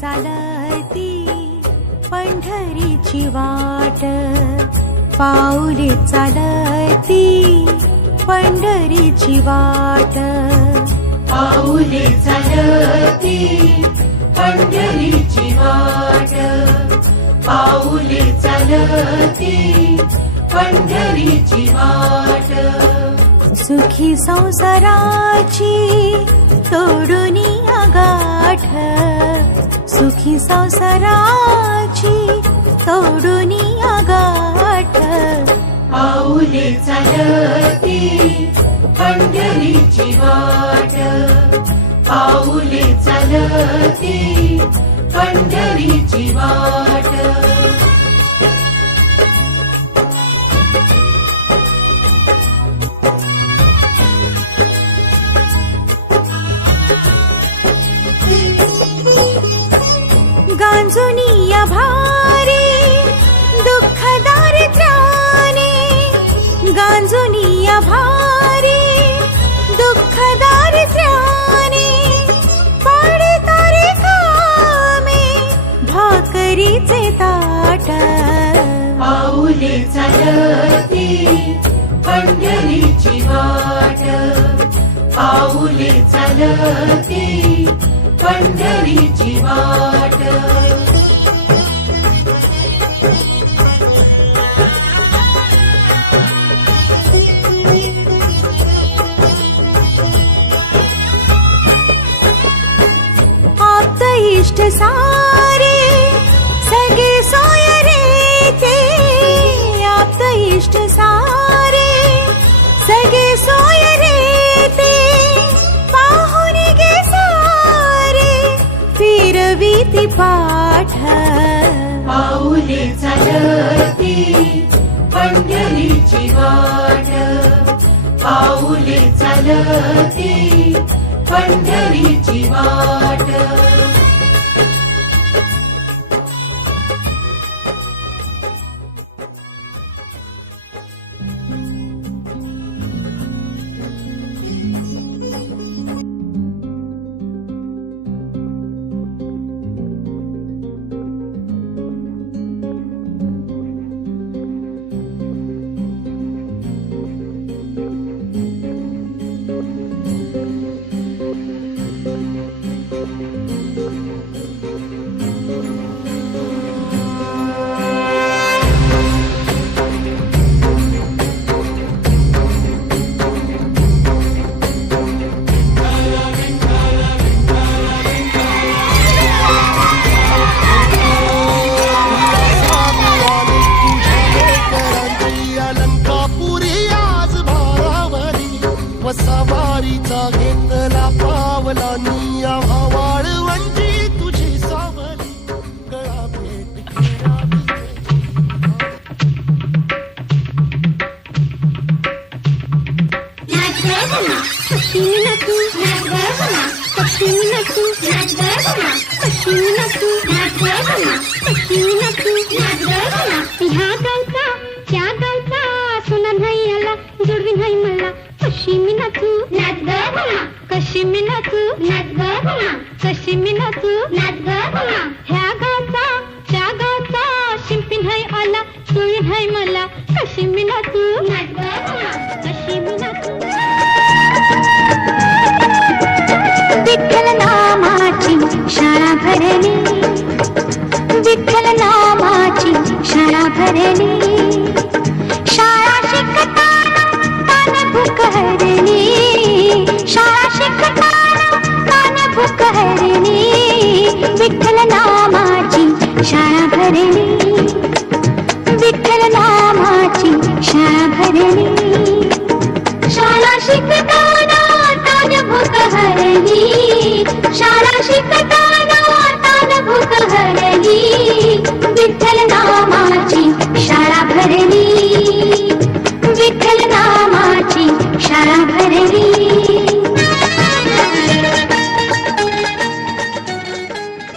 चालती पंढरीची वाट, पाऊले चालती पंढरीची वाट, पाऊले चालती पंढरीची वाट, पाऊले चालती पंढरीची वाट. सुखी संसाराची तोडूनी गाठ, सुखी संसाराची तोडूनी गाठ, पाऊले चालती पंढरीची वाट, पाऊले चालती पंढरीची वाट. गांजुनिया भारी दुःख दारिद्र्याने, गांजुनिया भारी दुःख दारिद्र्याने, पडतारे कामे भाकरीचे ताट, पाऊले चालती पंढरीची वाट, पाऊले चालती पंढरीची वाट. आप्त इष्ट सारे सगळे सोय रे ते, आप्त इष्ट सारे सगळे सोय रे ते, पाहून गे सारे फिरवीती पाठ, पाऊले चालती पंढरीची वाट, पाऊले चालती पंढरीची वाट. सवारीचा घेतला पावला निया वाळवंटी तुझी सावली गळा भेट. ह्या गावचा त्या गावचा सुना नाही आला जुडवी नाही मला, कशी मी नाचू नाच ग म्हणा, कशी मी नाचू नाच ग म्हणा, कशी मी नाचू नाच ग म्हणा. ह्या गावचा त्या गावचा शिंपी नाही आला जुळी नाही मला, कशी मी नाचू नाच ग म्हणा, कशी मी नाचू. विठ्ठल नामाची शाळा भरली, विठ्ठल नामाची शाळा भरली, शाळा शिकताना तान भूक हरली, शाळा शिकताना तान भूक हरली, विठ्ठल नामाची शाळा भरली, विठ्ठल नामाची शाळा भरली, शाळा शिकताना तान भूक हरली, शाळा शिकताना तान भूक हरली, विठ्ठल नामाची शाळा भरली.